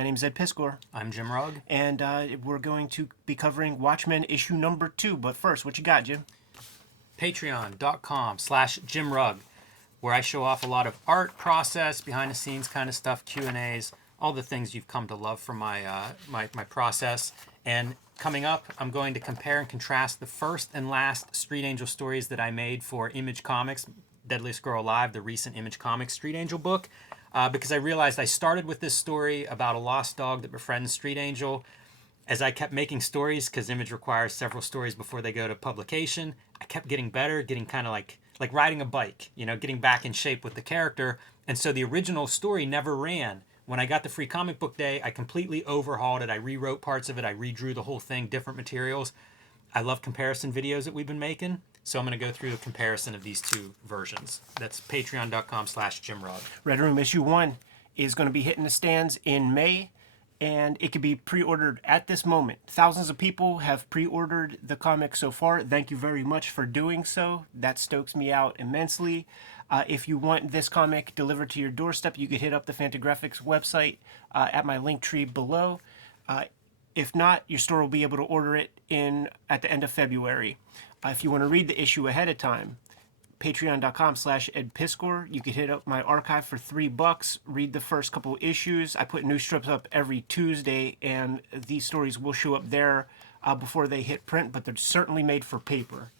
My name's Ed Piskor. I'm Jim Rugg. And we're going to be covering Watchmen issue number 2. But first, what you got, Jim? Patreon.com/Jim Rugg, where I show off a lot of art, process, behind the scenes kind of stuff, Q&As, all the things you've come to love from my process. And coming up, I'm going to compare and contrast the first and last Street Angel stories that I made for Image Comics, Deadliest Girl Alive, the recent Image Comics Street Angel book. Because I realized I started with this story about a lost dog that befriends Street Angel. As I kept making stories, because Image requires several stories before they go to publication, I kept getting better, getting kind of like riding a bike, getting back in shape with the character. And so the original story never ran. When I got the free comic book day, I completely overhauled it. I rewrote parts of it. I redrew the whole thing, different materials. I love comparison videos that we've been making. So I'm going to go through the comparison of these two versions. That's patreon.com/Jim Rugg. Red Room issue 1 is going to be hitting the stands in May, and it can be pre-ordered at this moment. Thousands of people have pre-ordered the comic so far. Thank you very much for doing so. That stokes me out immensely. If you want this comic delivered to your doorstep, you could hit up the Fantagraphics website at my link tree below. If not, your store will be able to order it at the end of February. If you want to read the issue ahead of time, patreon.com/Ed Piskor. You can hit up my archive for $3. Read the first couple issues. I put new strips up every Tuesday, and these stories will show up there before they hit print, but they're certainly made for paper.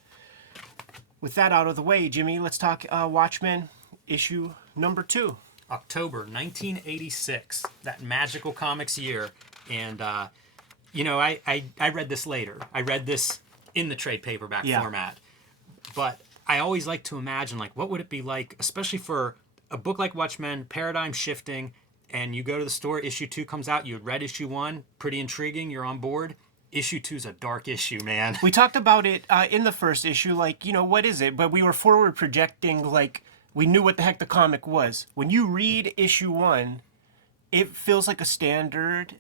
With that out of the way, Jimmy, let's talk Watchmen issue number 2. October 1986, that magical comics year. And, I read this later. I read this in the trade paperback format. But I always like to imagine, what would it be like, especially for a book like Watchmen, paradigm shifting, and you go to the store, issue 2 comes out, you had read issue 1, pretty intriguing, you're on board. Issue 2 is a dark issue, man. We talked about it in the first issue, what is it? But we were forward projecting, we knew what the heck the comic was. When you read issue 1, it feels like a standard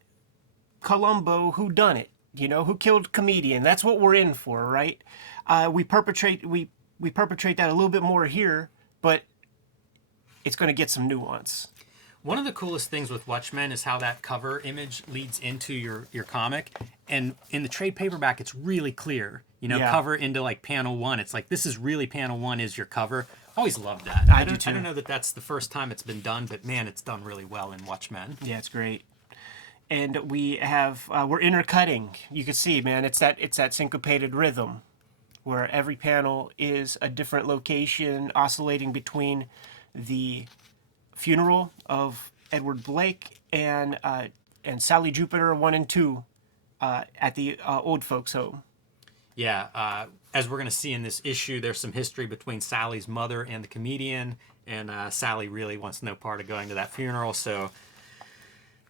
Columbo whodunit. Who killed comedian? That's what we're in for, right? We perpetrate that a little bit more here, but it's going to get some nuance. One of the coolest things with Watchmen is how that cover image leads into your comic. And in the trade paperback, it's really clear. Cover into panel 1. It's this is really panel 1 is your cover. I always loved that. I do too. I don't know that that's the first time it's been done, but man, it's done really well in Watchmen. Yeah, it's great. And we have we're intercutting. You can see, man, it's that syncopated rhythm where every panel is a different location, oscillating between the funeral of Edward Blake and Sally Jupiter 1 and 2 at the old folks' home. Yeah, as we're going to see in this issue, there's some history between Sally's mother and the comedian, and Sally really wants no part of going to that funeral, so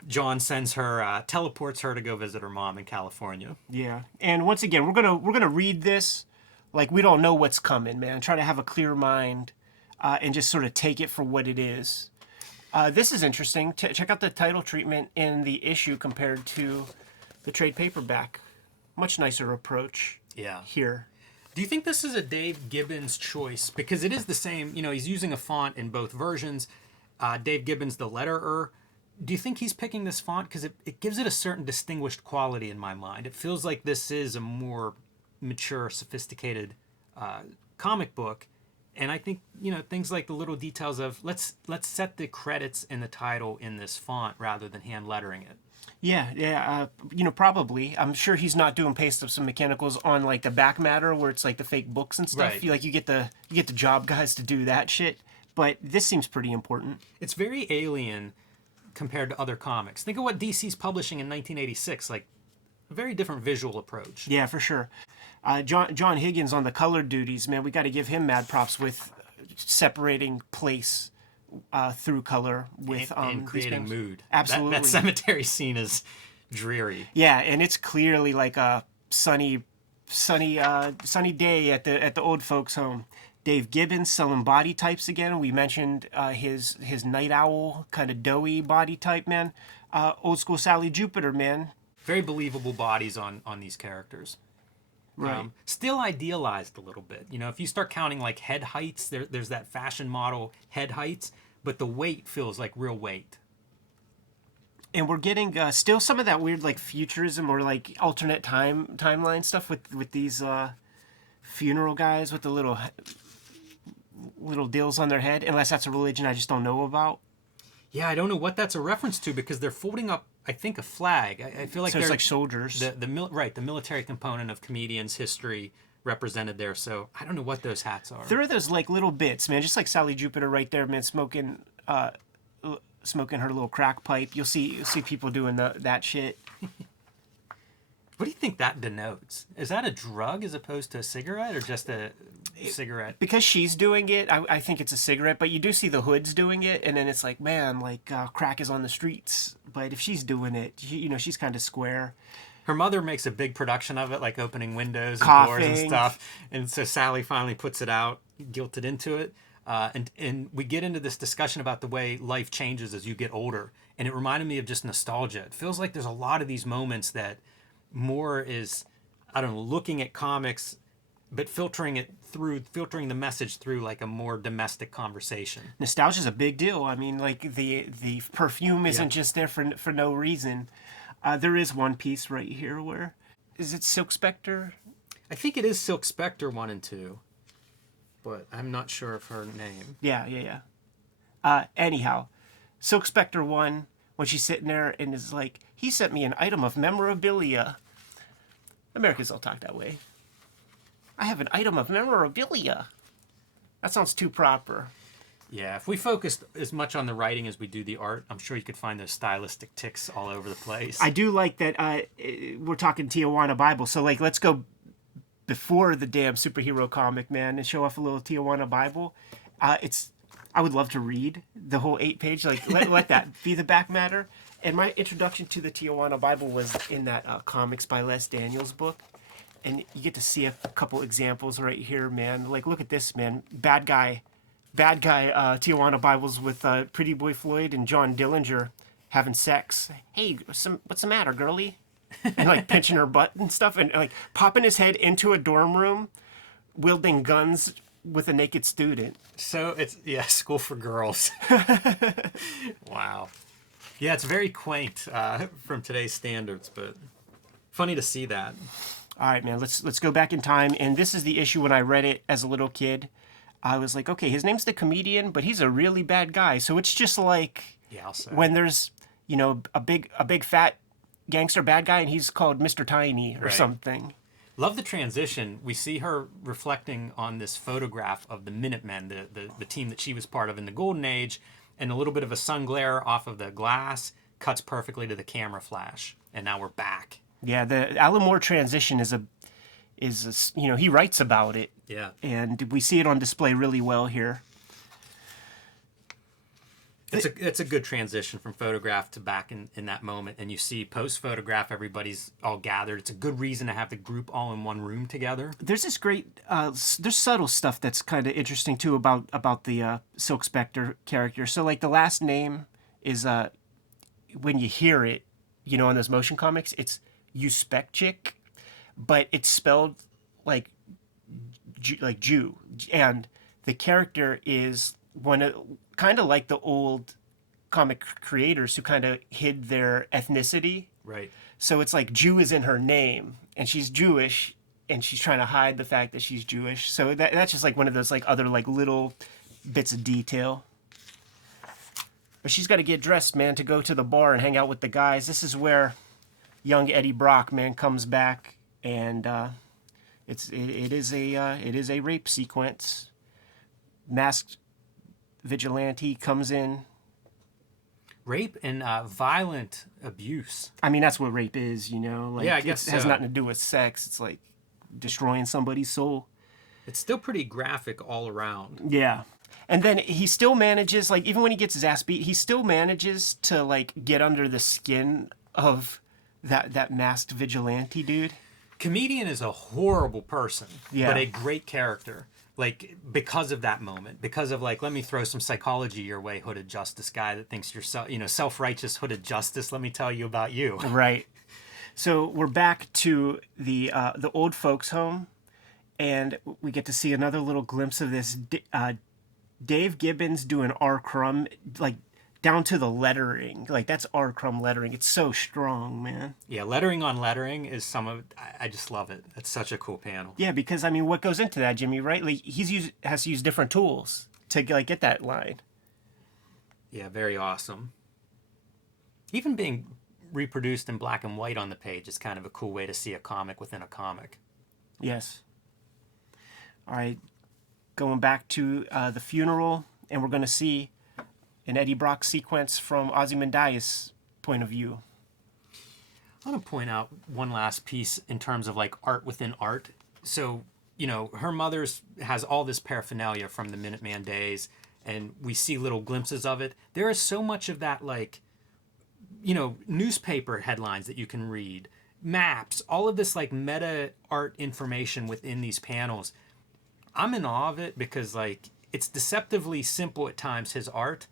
John sends her, teleports her to go visit her mom in California. Yeah, and once again, we're gonna read this like we don't know what's coming, man. Try to have a clear mind and just sort of take it for what it is. This is interesting. Check out the title treatment in the issue compared to the trade paperback. Much nicer approach. Yeah. Here. Do you think this is a Dave Gibbons choice? Because it is the same. He's using a font in both versions. Dave Gibbons, the letterer. Do you think he's picking this font? Because it gives it a certain distinguished quality in my mind. It feels like this is a more mature, sophisticated comic book. And I think, things like the little details of let's set the credits in the title in this font rather than hand lettering it. Yeah, probably. I'm sure he's not doing paste ups and mechanicals on the back matter where it's the fake books and stuff. Right. You get the job guys to do that shit. But this seems pretty important. It's very alien compared to other comics. Think of what DC's publishing in 1986, a very different visual approach. Yeah, for sure. John Higgins on the color duties, man, we got to give him mad props with separating place through color with and creating mood. Absolutely. That cemetery scene is dreary. Yeah, and it's clearly a sunny day at the old folks' home. Dave Gibbons selling body types again. We mentioned his night owl kind of doughy body type, man. Old school Sally Jupiter, man. Very believable bodies on these characters. Right. Still idealized a little bit. If you start counting head heights, there's that fashion model head heights, but the weight feels like real weight. And we're getting still some of that weird like futurism or like alternate timeline stuff with these funeral guys with the little deals on their head. Unless that's a religion I just don't know about. Yeah, I don't know what that's a reference to because they're folding up, I think, a flag. I feel like So they're it's like soldiers. the military component of comedians' history represented there. So I don't know what those hats are. There are those like little bits, man. Just like Sally Jupiter right there, man, smoking her little crack pipe. You'll see people doing that shit. What do you think that denotes? Is that a drug as opposed to a cigarette, or just a cigarette? Because she's doing it, I think it's a cigarette. But you do see the hoods doing it, and then it's like, man, like crack is on the streets. But if she's doing it, she's kind of square. Her mother makes a big production of it, like opening windows and Coughing. doors and stuff. And so Sally finally puts it out, guilted into it. And we get into this discussion about the way life changes as you get older. And it reminded me of just nostalgia. It feels like there's a lot of these moments that more is, I don't know, looking at comics, but filtering the message through like a more domestic conversation. Nostalgia's a big deal. I mean, like the perfume isn't just there for no reason. There is one piece right here where, is it Silk Spectre? I think it is Silk Spectre 1 and 2, but I'm not sure of her name. Yeah. Anyhow, Silk Spectre 1, when she's sitting there and is like, he sent me an item of memorabilia. Americans all talk that way. I have an item of memorabilia. That sounds too proper. Yeah, if we focused as much on the writing as we do the art, I'm sure you could find those stylistic ticks all over the place. I do like that we're talking Tijuana Bible, so like let's go before the damn superhero comic, man, and show off a little Tijuana Bible. I would love to read the whole 8-page. Like let that be the back matter. And my introduction to the Tijuana Bible was in that Comics by Les Daniels book. And you get to see a couple examples right here, man. Like, look at this, man. Bad guy Tijuana Bibles with Pretty Boy Floyd and John Dillinger having sex. Hey, what's the matter, girlie? And like pinching her butt and stuff. And like popping his head into a dorm room, wielding guns with a naked student. So it's, school for girls. Wow. Yeah, it's very quaint from today's standards, but funny to see that. All right, man, let's go back in time. And this is the issue when I read it as a little kid. I was like, okay, his name's the comedian, but he's a really bad guy. So it's just like when there's, a big fat gangster bad guy and he's called Mr. Tiny or something. Love the transition. We see her reflecting on this photograph of the Minutemen, the team that she was part of in the Golden Age, and a little bit of a sun glare off of the glass cuts perfectly to the camera flash. And now we're back. Yeah, the Alan Moore transition is he writes about it. Yeah. And we see it on display really well here. It's a good transition from photograph to back in that moment. And you see post-photograph, everybody's all gathered. It's a good reason to have the group all in one room together. There's this great, there's subtle stuff that's kind of interesting, too, about the Silk Spectre character. So, like, the last name is, when you hear it, on those motion comics, it's Uspekchik, but it's spelled like Jew. And the character is kind of like the old comic creators who kind of hid their ethnicity. Right. So it's like Jew is in her name, and she's Jewish, and she's trying to hide the fact that she's Jewish. So that's just like one of those like other like little bits of detail. But she's got to get dressed, man, to go to the bar and hang out with the guys. This is where young Eddie Brock, man, comes back, and it is a rape sequence. Masked vigilante comes in. Rape and violent abuse. I mean, that's what rape is, Like, yeah, I guess it has nothing to do with sex. It's like destroying somebody's soul. It's still pretty graphic all around. Yeah. And then he still manages, like, even when he gets his ass beat, he still manages to, like, get under the skin of that masked vigilante dude. Comedian is a horrible person, yeah, but a great character. Like, because of that moment, because of, like, let me throw some psychology your way, hooded justice guy that thinks you're, self-righteous hooded justice. Let me tell you about you. Right. So we're back to the old folks' home, and we get to see another little glimpse of this Dave Gibbons doing R. Crumb, like down to the lettering. Like, that's R. Crumb lettering. It's so strong, man. Yeah, lettering on lettering is some of. I just love it. It's such a cool panel. Yeah, because I mean, what goes into that, Jimmy? Right? Like, has to use different tools to like get that line. Yeah, very awesome. Even being reproduced in black and white on the page is kind of a cool way to see a comic within a comic. Yes. All right, going back to the funeral, and we're going to see an Eddie Brock sequence from Ozymandias' point of view. I want to point out one last piece in terms of like art within art. So, you know, her mother's has all this paraphernalia from the Minuteman days, and we see little glimpses of it. There is so much of that, like, you know, newspaper headlines that you can read, maps, all of this like meta art information within these panels. I'm in awe of it because like it's deceptively simple at times, his art,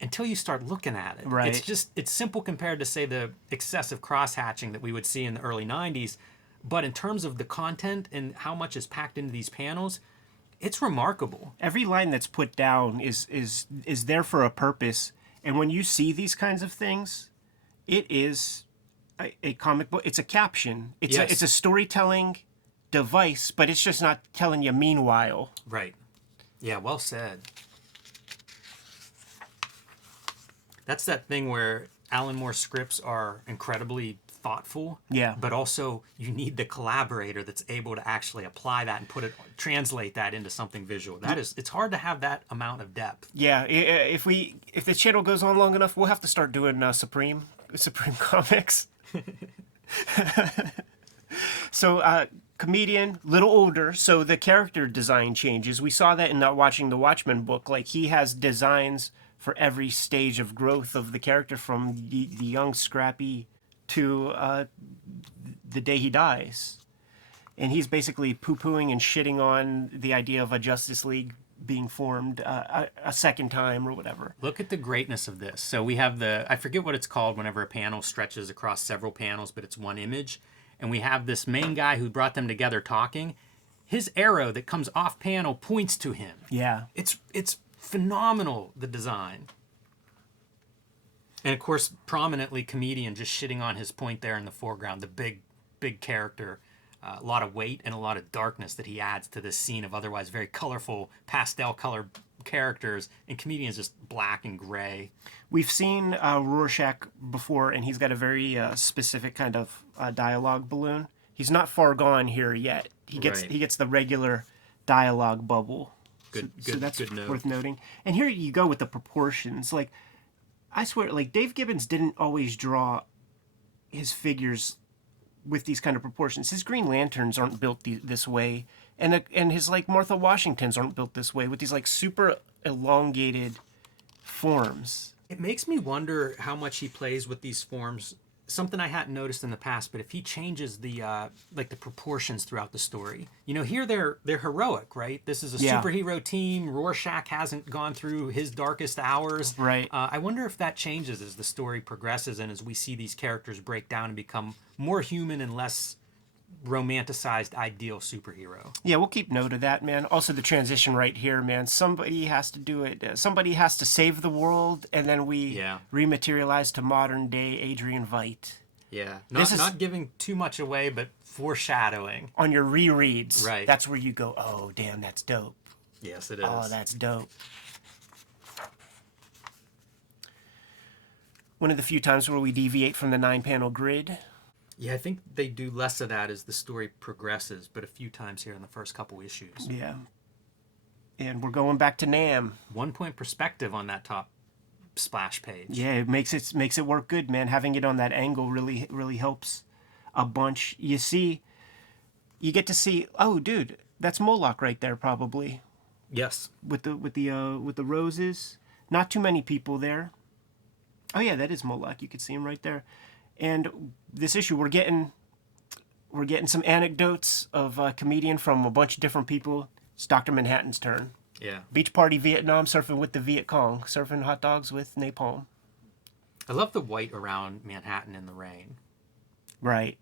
until you start looking at it. Right. It's simple compared to say the excessive cross-hatching that we would see in the early 90s, but in terms of the content and how much is packed into these panels, it's remarkable. Every line that's put down is there for a purpose, and when you see these kinds of things, it is a comic book. It's a caption. It's a storytelling device, but it's just not telling you meanwhile. Right. Yeah, well said. That's that thing where Alan Moore scripts are incredibly thoughtful. Yeah. But also you need the collaborator that's able to actually apply that and translate that into something visual. It's hard to have that amount of depth. Yeah, if the channel goes on long enough, we'll have to start doing Supreme comics. So, comedian, little older, so the character design changes. We saw that in watching the Watchmen book. Like, he has designs for every stage of growth of the character, from the young Scrappy to the day he dies. And he's basically poo-pooing and shitting on the idea of a Justice League being formed a second time or whatever. Look at the greatness of this. So we have I forget what it's called whenever a panel stretches across several panels, but it's one image. And we have this main guy who brought them together talking. His arrow that comes off panel points to him. Yeah. It's phenomenal, the design. And of course, prominently, comedian just shitting on his point there in the foreground. The big character. A lot of weight and a lot of darkness that he adds to this scene of otherwise very colorful, pastel-colored characters. And comedian's just black and gray. We've seen Rorschach before, and he's got a very specific kind of dialogue balloon. He's not far gone here yet. He gets the regular dialogue bubble. So that's good note. Worth noting. And here you go with the proportions. Like, I swear, like, Dave Gibbons didn't always draw his figures with these kind of proportions. His Green Lanterns aren't built this way, and his like Martha Washingtons aren't built this way with these like super elongated forms. It makes me wonder how much he plays with these forms. Something I hadn't noticed in the past, but if he changes the like the proportions throughout the story, you know, here they're heroic, right? This is a superhero team. Rorschach hasn't gone through his darkest hours, right? I wonder if that changes as the story progresses and as we see these characters break down and become more human and less romanticized ideal superhero. Yeah, we'll keep note of that, man. Also, the transition right here, man. Somebody has to do it. Somebody has to save the world, and then we rematerialize to modern day Adrian Veidt. Yeah, not giving too much away, but foreshadowing. On your rereads, right? That's where you go, oh, damn, that's dope. Yes, it is. Oh, that's dope. One of the few times where we deviate from the 9-panel grid. Yeah, I think they do less of that as the story progresses, but a few times here in the first couple issues. Yeah. And we're going back to Nam. 1 point perspective on that top splash page. Yeah, it makes it work good, man. Having it on that angle really helps a bunch. You get to see, oh dude, that's Moloch right there probably. Yes. With the roses. Not too many people there. Oh yeah, that is Moloch. You can see him right there. And this issue, we're getting some anecdotes of a comedian from a bunch of different people. It's Dr. Manhattan's turn. Yeah. Beach party Vietnam, surfing with the Viet Cong, surfing hot dogs with napalm. I love the white around Manhattan in the rain. Right.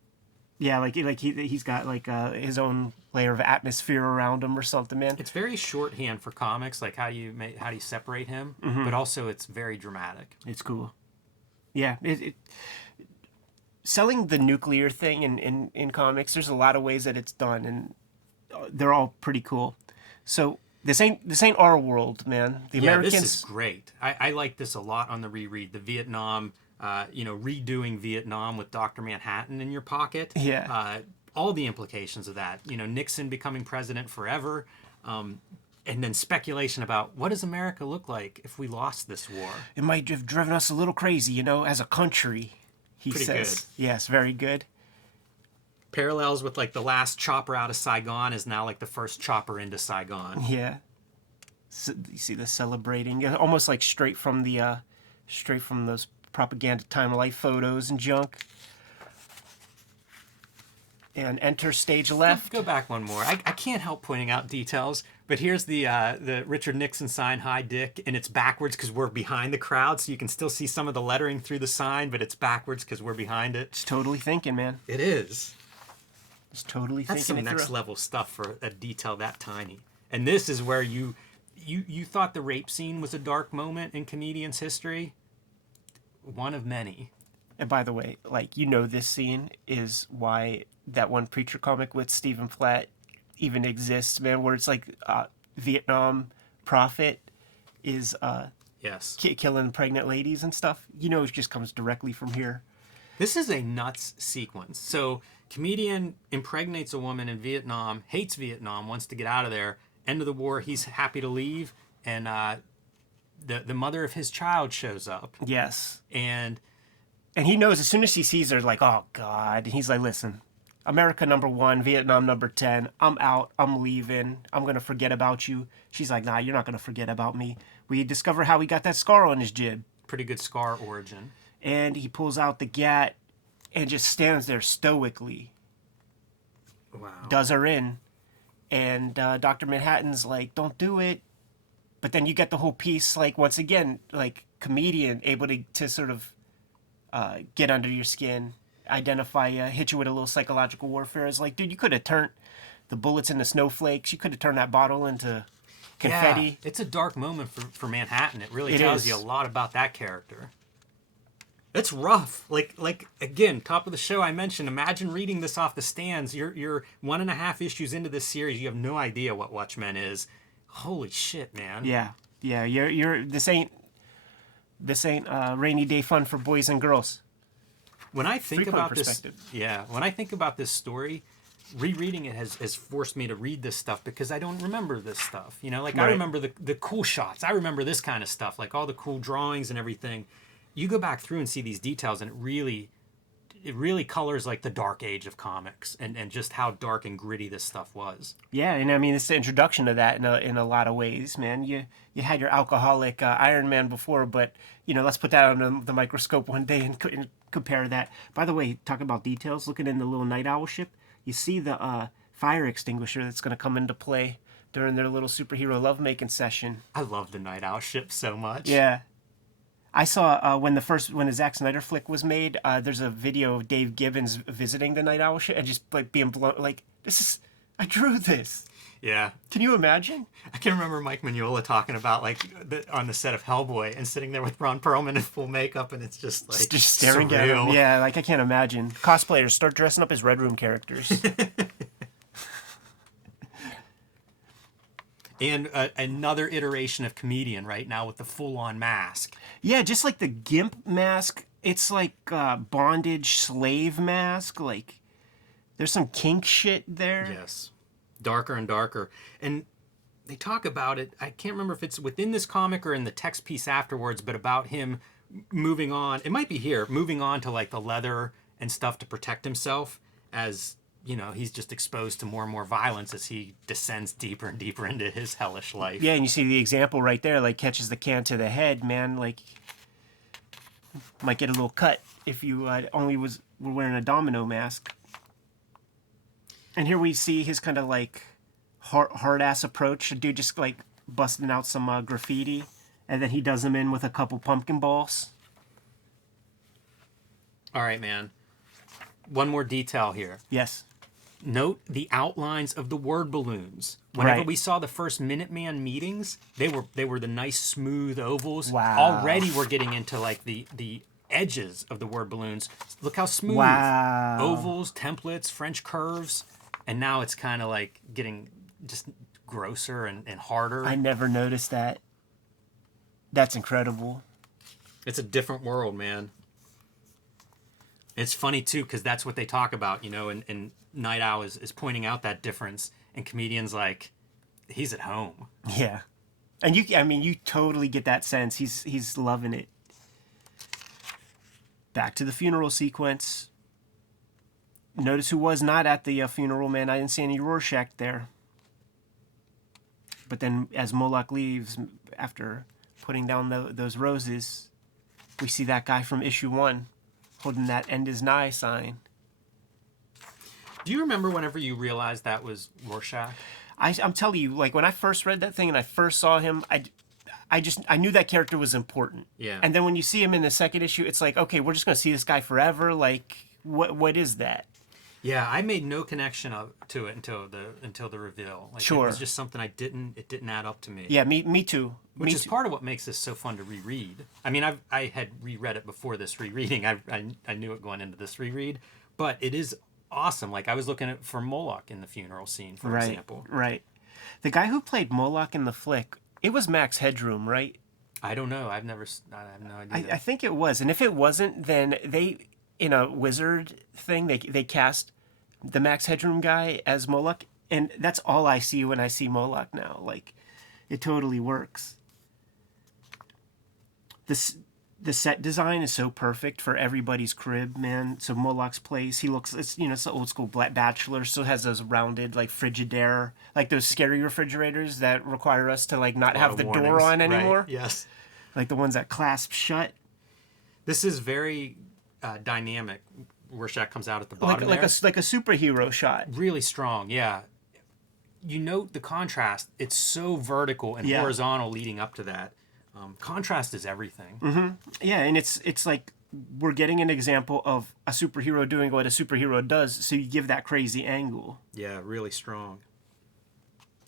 Yeah, he's got like his own layer of atmosphere around him or something, man. It's very shorthand for comics, like how do you separate him, but also it's very dramatic. It's cool. Yeah, selling the nuclear thing in comics, there's a lot of ways that it's done, and they're all pretty cool. So this ain't our world, man. The Americans. This is great. I like this a lot on the reread. The Vietnam, redoing Vietnam with Dr. Manhattan in your pocket. Yeah. All the implications of that. Nixon becoming president forever. And then speculation about what does America look like if we lost this war? It might have driven us a little crazy, as a country, he Pretty says. Good. Yes, very good. Parallels with like the last chopper out of Saigon is now like the first chopper into Saigon. Yeah. So, you see the celebrating, almost like straight from those propaganda Time of Life photos and junk. And enter stage left. Go back one more. I can't help pointing out details, but here's the Richard Nixon sign, "Hi Dick," and it's backwards because we're behind the crowd, so you can still see some of the lettering through the sign, but it's backwards because we're behind it. It's totally thinking, man. It is. It's totally thinking. That's some next level stuff for a detail that tiny. And this is where you thought the rape scene was a dark moment in comedians' history. One of many. And by the way, this scene is why that one Preacher comic with Stephen Platt even exists, man, where it's like Vietnam prophet is yes, killing pregnant ladies and stuff. It just comes directly from here. This is a nuts sequence. So comedian impregnates a woman in Vietnam, hates Vietnam, wants to get out of there. End of the war, he's happy to leave, and the mother of his child shows up. Yes. And he knows as soon as he sees her, like, oh, God. And he's like, listen, America #1, Vietnam #10. I'm out. I'm leaving. I'm going to forget about you. She's like, nah, you're not going to forget about me. We discover how he got that scar on his jib. Pretty good scar origin. And he pulls out the gat and just stands there stoically. Wow. Does her in. And Dr. Manhattan's like, don't do it. But then you get the whole piece, like, once again, like, comedian able to sort of get under your skin, identify you, hit you with a little psychological warfare. It's like, dude, you could have turned the bullets into snowflakes. You could have turned that bottle into confetti. Yeah, it's a dark moment for Manhattan. It really tells you a lot about that character. It's rough. Like again, top of the show I mentioned, imagine reading this off the stands. You're 1.5 issues into this series. You have no idea what Watchmen is. Holy shit, man. Yeah. You're this ain't rainy day fun for boys and girls. When I think about this, when I think about this story, rereading it has forced me to read this stuff because I don't remember this stuff. Right. I remember the cool shots. I remember this kind of stuff, like all the cool drawings and everything. You go back through and see these details, and it really colors like the dark age of comics and just how dark and gritty this stuff was. Yeah, and I mean, it's the introduction to that in a lot of ways, man. You had your alcoholic Iron Man before, but, let's put that under the microscope one day and compare that. By the way, talking about details, looking in the little Night Owl ship, you see the fire extinguisher that's going to come into play during their little superhero lovemaking session. I love the Night Owl ship so much. Yeah. I saw when the Zack Snyder flick was made, there's a video of Dave Gibbons visiting the Night Owl ship and just like being blown, like, I drew this. Yeah. Can you imagine? I can remember Mike Mignola talking about on the set of Hellboy and sitting there with Ron Perlman in full makeup, and it's just like just staring at him. Yeah, like I can't imagine. Cosplayers start dressing up as Red Room characters. And another iteration of comedian right now with the full-on mask. Yeah, just like the gimp mask. It's like bondage slave mask. Like, there's some kink shit there. Yes. Darker and darker. And they talk about it. I can't remember if it's within this comic or in the text piece afterwards, but about him moving on. It might be here. Moving on to like the leather and stuff to protect himself as... he's just exposed to more and more violence as he descends deeper and deeper into his hellish life. Yeah, and you see the example right there, like catches the can to the head, man. Like, might get a little cut if you were wearing a domino mask. And here we see his kind of like hard ass approach. A dude just like busting out some graffiti, and then he does them in with a couple pumpkin balls. All right, man. one more detail here. Yes. Note the outlines of the word balloons. Whenever Right. we saw the first Minuteman meetings, they were the nice smooth ovals. Wow. Already we're getting into like the edges of the word balloons. Look how smooth. Wow. Ovals, templates, French curves, and now it's kind of like getting just grosser and harder. I never noticed that. That's incredible. It's a different world, man. It's funny too because that's what they talk about, you know, and Night Owl is pointing out that difference, and comedians like, he's at home. Yeah. And you totally get that sense. He's loving it. Back to the funeral sequence. Notice who was not at the funeral, man. I didn't see any Rorschach there. But then as Moloch leaves, after putting down those roses, we see that guy from issue 1 holding that "End is nigh" sign. Do you remember whenever you realized that was Rorschach? I'm telling you, like when I first read that thing and I first saw him, I knew that character was important. Yeah. And then when you see him in the second issue, it's like, okay, we're just gonna see this guy forever. Like, what is that? Yeah, I made no connection to it until the reveal. Like, Sure. It was just something it didn't add up to me. Yeah, me too. Which Me is too. part of what makes this so fun to reread. I mean, I had reread it before this rereading. I knew it going into this reread, but it is awesome. Like I was looking for Moloch in the funeral scene, for example. Right. The guy who played Moloch in the flick, it was Max Headroom, right? I don't know. I have no idea. I think it was. And if it wasn't, then they, in a wizard thing, they cast the Max Headroom guy as Moloch. And that's all I see when I see Moloch now. Like, it totally works. The set design is so perfect for everybody's crib, man. So Moloch's place, it's the old school Black Bachelor, still has those rounded, like, Frigidaire, like those scary refrigerators that require us to, like, not have the door on anymore. Right. Yes. Like the ones that clasp shut. This is very dynamic. Rorschach comes out at the bottom there. Like a superhero shot. Really strong, yeah. You note the contrast. It's so vertical and horizontal leading up to that. Contrast is everything. Mm-hmm. Yeah, and it's like we're getting an example of a superhero doing what a superhero does, so you give that crazy angle. Yeah, really strong.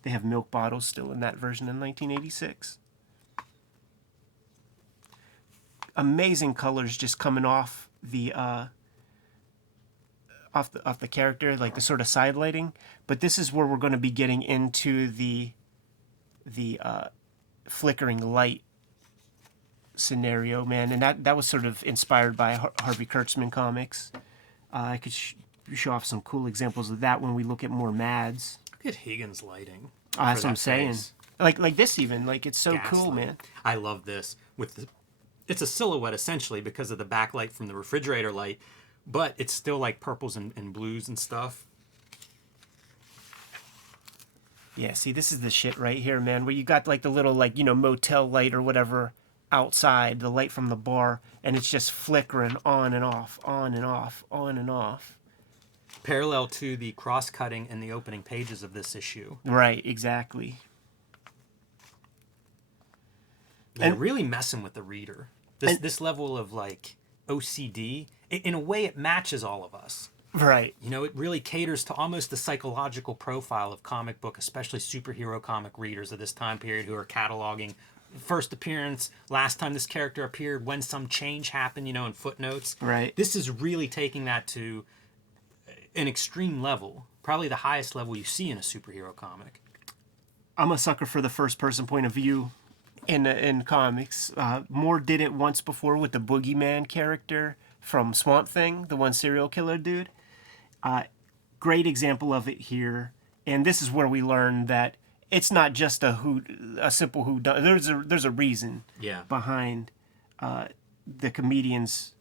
They have milk bottles still in that version in 1986. Amazing colors just coming off the character, like the sort of side lighting. But this is where we're going to be getting into the flickering light scenario, man, and that was sort of inspired by Harvey Kurtzman comics. I could show off some cool examples of that when we look at more Mads. Look at Higgins' lighting. That's what I'm saying. Like this even, like it's so cool, man. I love this. It's a silhouette essentially because of the backlight from the refrigerator light, but it's still like purples and blues and stuff. Yeah, see, this is the shit right here, man, where you got like the little motel light or whatever outside, the light from the bar, and it's just flickering on and off, on and off, on and off. Parallel to the cross-cutting in the opening pages of this issue. Right, exactly. Yeah, and really messing with the reader. This level of like OCD, in a way it matches all of us. Right. You know, it really caters to almost the psychological profile of comic book, especially superhero comic readers of this time period who are cataloging first appearance, last time this character appeared, when some change happened, in footnotes. Right. This is really taking that to an extreme level, probably the highest level you see in a superhero comic. I'm a sucker for the first person point of view in comics. Moore did it once before with the Boogeyman character from Swamp Thing, the one serial killer dude. Great example of it here, and this is where we learn that it's not just a simple whodunit. There's a reason behind the comedian's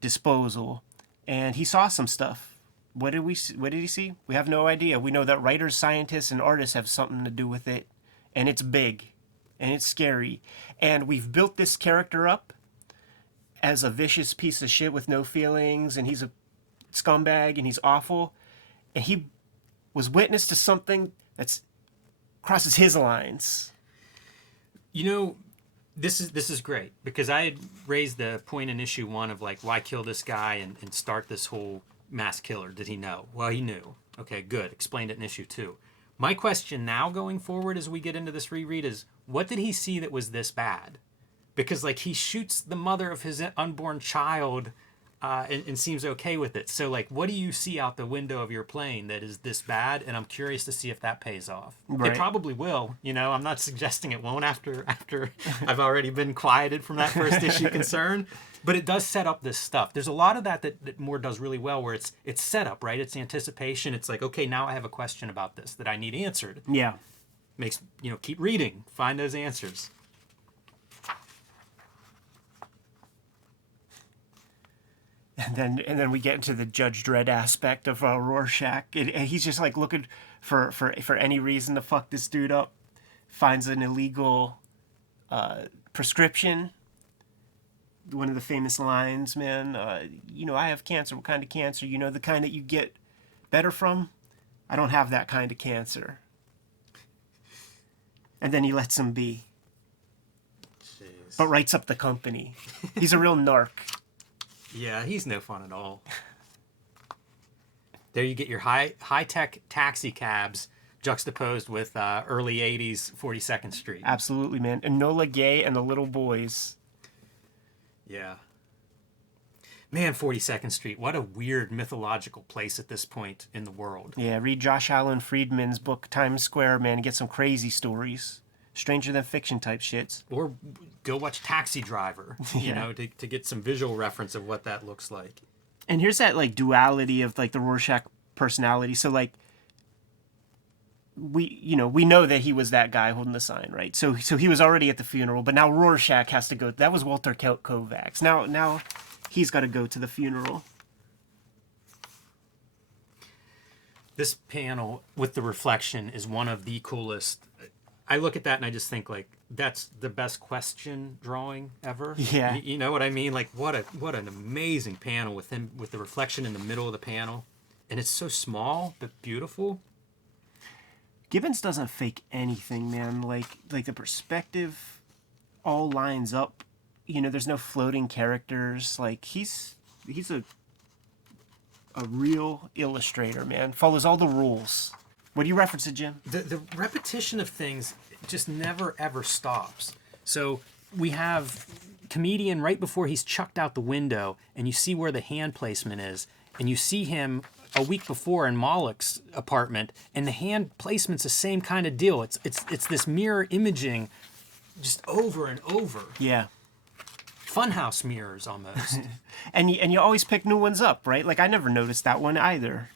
disposal, and he saw some stuff. What did he see? We have no idea. We know that writers, scientists, and artists have something to do with it, and it's big, and it's scary, and we've built this character up as a vicious piece of shit with no feelings, and he's a scumbag, and he's awful, and he was witness to something that's crosses his lines. This is great because I had raised the point in issue 1 of like, why kill this guy and start this whole mass killer? Did he know? Well, he knew. Okay, good. Explained it in issue 2. My question now going forward as we get into this reread is, what did he see that was this bad? Because, like, he shoots the mother of his unborn child and seems okay with it. So, like, what do you see out the window of your plane that is this bad? And I'm curious to see if that pays off. Right. It probably will. You know, I'm not suggesting it won't after I've already been quieted from that first issue concern. But it does set up this stuff. There's a lot of that Moore does really well, where it's set up, right? It's anticipation. It's like, okay, now I have a question about this that I need answered. Yeah. Makes, you know, keep reading, find those answers. And then we get into the Judge Dredd aspect of Rorschach, and he's just like looking for any reason to fuck this dude up. Finds an illegal prescription. One of the famous lines, man. You know, I have cancer. What kind of cancer? You know, the kind that you get better from. I don't have that kind of cancer. And then he lets him be. Jeez. But writes up the company. He's a real narc. Yeah, he's no fun at all. There you get your high-tech taxi cabs juxtaposed with early 80s 42nd Street. Absolutely, man. Enola Gay and the Little Boys. Yeah. Man, 42nd Street, what a weird mythological place at this point in the world. Yeah, read Josh Allen Friedman's book Times Square, man, and get some crazy stories. Stranger than fiction type shits. Or go watch Taxi Driver, you know, to get some visual reference of what that looks like. And here's that, like, duality of, like, the Rorschach personality. So, like, we know that he was that guy holding the sign, right? So he was already at the funeral, but now Rorschach has to go. That was Walter Kovacs. Now he's got to go to the funeral. This panel with the reflection is one of the coolest. I look at that and I just think, like, that's the best question drawing ever. Yeah. You know what I mean? Like, what an amazing panel with him, with the reflection in the middle of the panel. And it's so small but beautiful. Gibbons doesn't fake anything, man. Like the perspective all lines up. You know, there's no floating characters. Like, he's a real illustrator, man. Follows all the rules. What do you reference it, Jim? The repetition of things just never, ever stops. So we have comedian right before he's chucked out the window, and you see where the hand placement is, and you see him a week before in Moloch's apartment, and the hand placement's the same kind of deal. It's this mirror imaging just over and over. Yeah. Funhouse mirrors almost. And you always pick new ones up, right? Like, I never noticed that one either.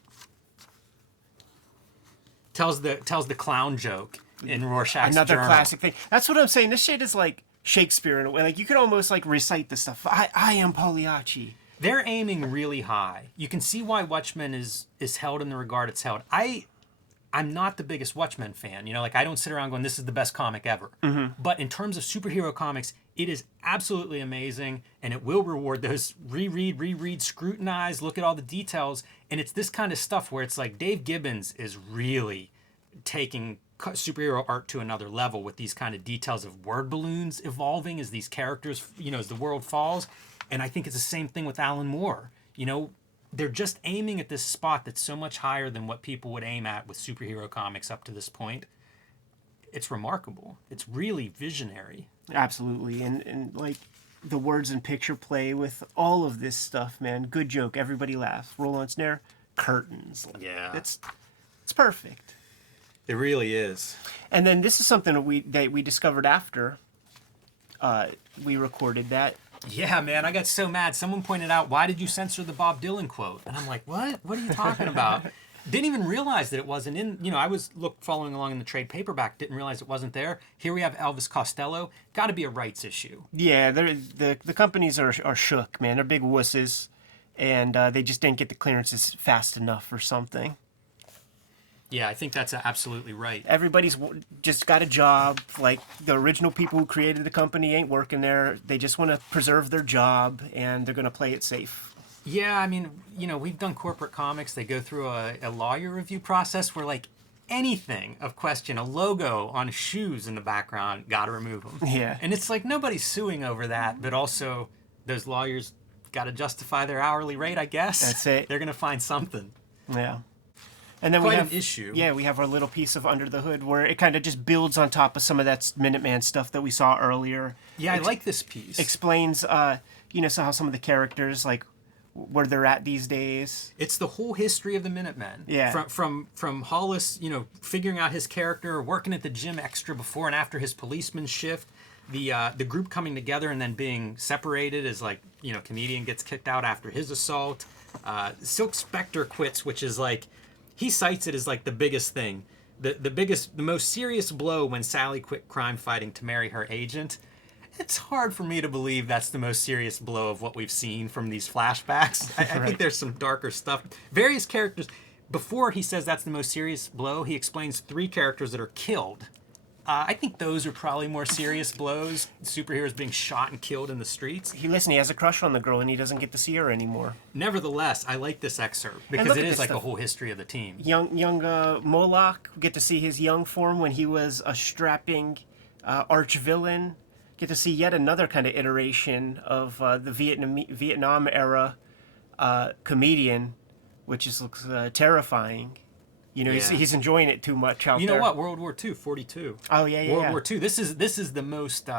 tells the clown joke in Rorschach's Another journal. classic thing. That's what I'm saying. This shit is like Shakespeare in a way. Like, you could almost like recite the stuff. I am Pagliacci. They're aiming really high. You can see why Watchmen is held in the regard it's held. I'm not the biggest Watchmen fan. You know, like, I don't sit around going, this is the best comic ever. Mm-hmm. But in terms of superhero comics, it is absolutely amazing, and it will reward those reread, scrutinize, look at all the details. And it's this kind of stuff where it's like Dave Gibbons is really taking superhero art to another level with these kind of details of word balloons evolving as these characters, you know, as the world falls. And I think it's the same thing with Alan Moore. You know, they're just aiming at this spot that's so much higher than what people would aim at with superhero comics up to this point. It's remarkable. It's really visionary. Absolutely. And like the words and picture play with all of this stuff, man. Good joke. Everybody laughs. Roll on snare. Curtains. Like, Yeah. It's perfect. It really is. And then this is something that we discovered after we recorded that. Yeah, man, I got so mad. Someone pointed out, why did you censor the Bob Dylan quote? And I'm like, what? What are you talking about? Didn't even realize that it wasn't in, you know, I was following along in the trade paperback, didn't realize it wasn't there. Here we have Elvis Costello. Got to be a rights issue. Yeah, the companies are shook, man. They're big wusses, and they just didn't get the clearances fast enough or something. Yeah, I think that's absolutely right. Everybody's just got a job. Like, the original people who created the company ain't working there. They just want to preserve their job, and they're going to play it safe. Yeah, I mean, you know, we've done corporate comics. They go through a lawyer review process where, like, anything of question, a logo on shoes in the background, got to remove them. Yeah. And it's like nobody's suing over that, but also those lawyers got to justify their hourly rate, I guess. That's it. They're going to find something. Yeah. And then Quite we have an issue. Yeah, we have our little piece of Under the Hood where it kind of just builds on top of some of that Minuteman stuff that we saw earlier. Yeah, I like this piece. Explains, so how some of the characters, like, where they're at these days. It's the whole history of the Minutemen. Yeah. From Hollis, figuring out his character, working at the gym extra before and after his policeman shift, the group coming together and then being separated as, like, comedian gets kicked out after his assault. Silk Spectre quits, which is like, he cites it as like the biggest thing. The most serious blow when Sally quit crime fighting to marry her agent. It's hard for me to believe that's the most serious blow of what we've seen from these flashbacks. I think there's some darker stuff. Various characters, before he says that's the most serious blow, he explains 3 characters that are killed. I think those are probably more serious blows. Superheroes being shot and killed in the streets. He has a crush on the girl and he doesn't get to see her anymore. Nevertheless, I like this excerpt because it is like stuff. a whole history of the team. Young Moloch, get to see his young form when he was a strapping arch villain. Get to see yet another kind of iteration of the Vietnam era comedian, which looks terrifying. He's enjoying it too much out there. You know what? World War II, 42. Oh, yeah. World War II. This is the most,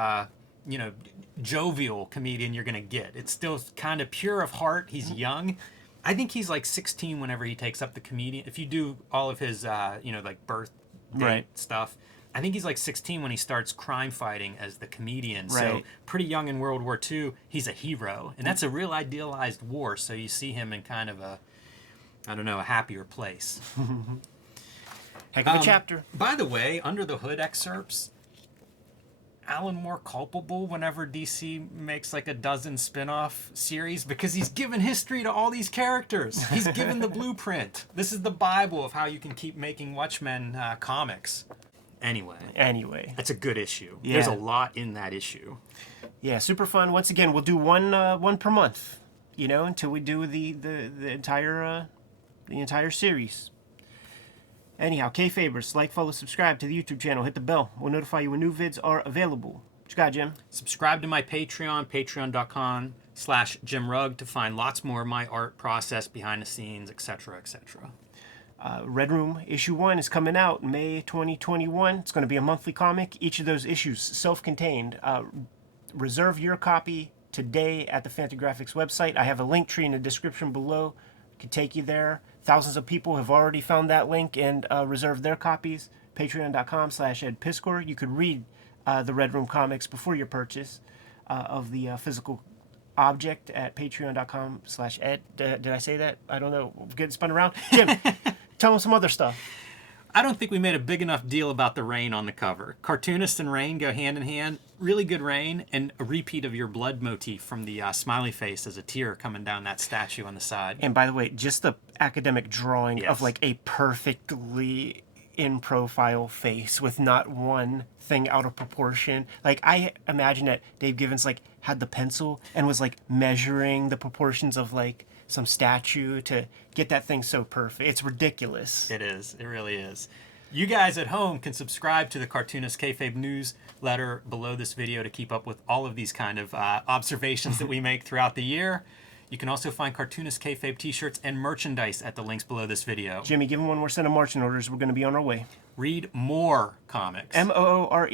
jovial comedian you're going to get. It's still kind of pure of heart. He's young. I think he's like 16 whenever he takes up the comedian. If you do all of his, like birth date stuff, I think he's like 16 when he starts crime fighting as the comedian. Right. So pretty young in World War II, he's a hero. And that's a real idealized war. So you see him in kind of a happier place. Heck of a chapter. By the way, Under the Hood excerpts, Alan more culpable whenever DC makes like a dozen spin-off series because he's given history to all these characters. He's given the blueprint. This is the Bible of how you can keep making Watchmen comics. Anyway. That's a good issue. Yeah. There's a lot in that issue. Yeah, super fun. Once again, we'll do one per month, until we do the entire series. Anyhow, Kayfabers, like, follow, subscribe to the YouTube channel, hit the bell. We'll notify you when new vids are available. What you got, Jim? Subscribe to my Patreon, patreon.com/JimRugg, to find lots more of my art process, behind the scenes, etc., etc. Red Room issue 1 is coming out May 2021. It's going to be a monthly comic. Each of those issues self-contained. Reserve your copy today at the Fantagraphics website. I have a link tree in the description below. Could take you there. Thousands of people have already found that link and reserved their copies. Patreon.com/EdPiskor. You could read the Red Room comics before your purchase of the physical object at patreon.com/ed. Did I say that? I don't know. Getting spun around. Jim, tell them some other stuff. I don't think we made a big enough deal about the rain on the cover. Cartoonist and rain go hand in hand. Really good rain, and a repeat of your blood motif from the smiley face as a tear coming down that statue on the side. And by the way, just the academic drawing Yes. of like a perfectly in profile face with not one thing out of proportion. Like, I imagine that Dave Gibbons like had the pencil and was like measuring the proportions of like some statue to get that thing so perfect. It's ridiculous. It is. It really is. You guys at home can subscribe to the Cartoonist Kayfabe newsletter below this video to keep up with all of these kind of observations that we make throughout the year. You can also find Cartoonist Kayfabe t-shirts and merchandise at the links below this video. Jimmy, give him one more set of marching orders. We're going to be on our way. Read more comics. Moore.